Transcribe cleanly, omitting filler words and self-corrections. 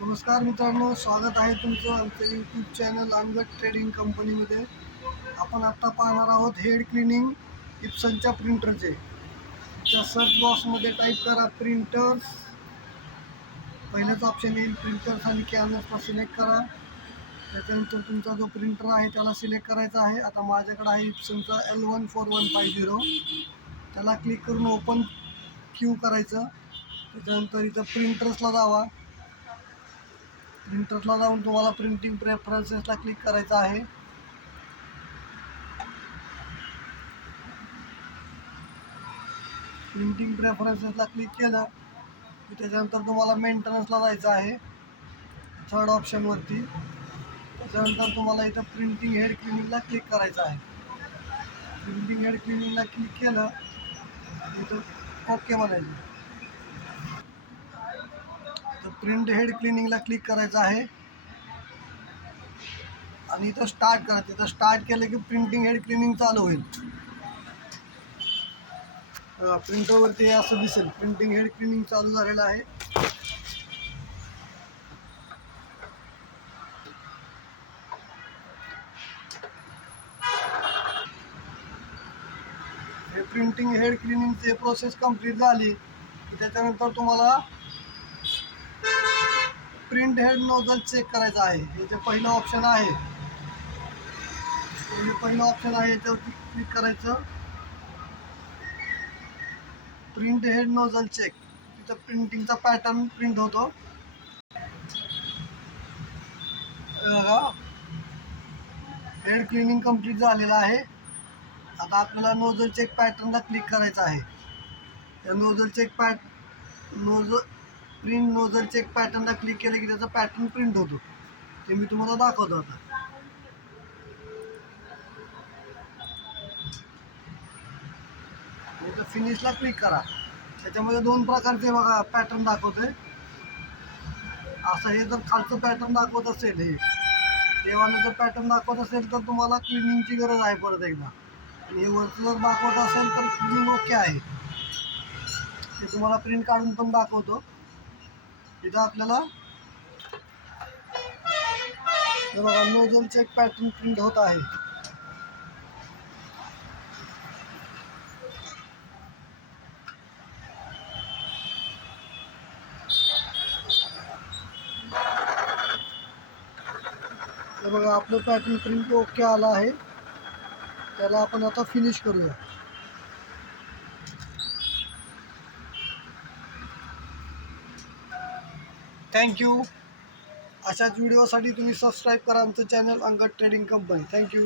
नमस्कार मित्रांनो, स्वागत आहे तुमचं आमच्या यूट्यूब चॅनल अंगद ट्रेडिंग कंपनीमध्ये. आपण आत्ता पाहणार आहोत हेड क्लिनिंग इप्सनच्या प्रिंटरचे. त्या सर्च बॉक्समध्ये टाईप करा प्रिंटर्स. पहिलेच ऑप्शन येईल प्रिंटर्स आणि कॅनव्हासला सिलेक्ट करा. त्याच्यानंतर तुमचा जो प्रिंटर आहे त्याला सिलेक्ट करायचा आहे. आता माझ्याकडे आहे इप्सनचा L14150. त्याला क्लिक करून ओपन क्यू करायचं. त्याच्यानंतर इथं प्रिंटर्सला जावा. प्रिंटरला जाऊन तुम्हाला प्रिंटिंग प्रेफरन्सेसला क्लिक करायचं आहे. प्रिंटिंग प्रेफरन्सेसला क्लिक केलं की त्याच्यानंतर तुम्हाला मेंटेनन्सला जायचं आहे थर्ड ऑप्शनवरती. त्याच्यानंतर तुम्हाला इथं प्रिंटिंग हेड क्लिनिंगला क्लिक करायचं आहे. प्रिंटिंग हेड क्लिनिंगला क्लिक केलं इथं ओके म्हणायचं. तर प्रिंट हेड क्लिनिंगला क्लिक करायचं आहे आणि इथं स्टार्ट करायचं. इथं स्टार्ट केलं की प्रिंटिंग हेड क्लिनिंग चालू होईल. प्रिंटरवरती असं दिसेल प्रिंटिंग हेड क्लिनिंग चालू झालेलं आहे. हे प्रिंटिंग हेड क्लिनिंगची प्रोसेस कंप्लीट झाली की त्याच्यानंतर तुम्हाला प्रिंट हेड नोझल चेक करायचं आहे. हे जे पहिलं ऑप्शन आहे याच्यावरती क्लिक करायचं. Print head nozzle check. तिथं प्रिंटिंगचा पॅटर्न प्रिंट होतो. हेड क्लिनिंग कंप्लीट झालेलं आहे. आता आपल्याला नोझल चेक पॅटर्नला क्लिक करायचं आहे. त्या प्रिंट नोझल चेक पॅटर्नला क्लिक केलं की त्याचा पॅटर्न प्रिंट होतो. ते मी तुम्हाला दाखवतो आता. इथं फिनिशला क्लिक करा. त्याच्यामध्ये दोन प्रकारचे बघा पॅटर्न दाखवतोय. असं हे जर खालचं पॅटर्न दाखवत असेल, हे देवानं जर पॅटर्न दाखवत असेल तर तुम्हाला क्लिनिंगची गरज आहे परत एकदा. आणि हे वरचं जर दाखवत असेल तर क्लिनिंग ओके आहे. ते तुम्हाला प्रिंट काढून पण दाखवतो. इथं आपल्याला हे बघा नोझल चेक पॅटर्न प्रिंट होत आहे. हे बघा आपलं पॅटर्न प्रिंट ओके आला आहे. त्याला आपण आता फिनिश करूया. थँक्यू. अशाच व्हिडिओसाठी तुम्ही सबस्क्राईब करा आमचं channel Angad trading company. Thank you.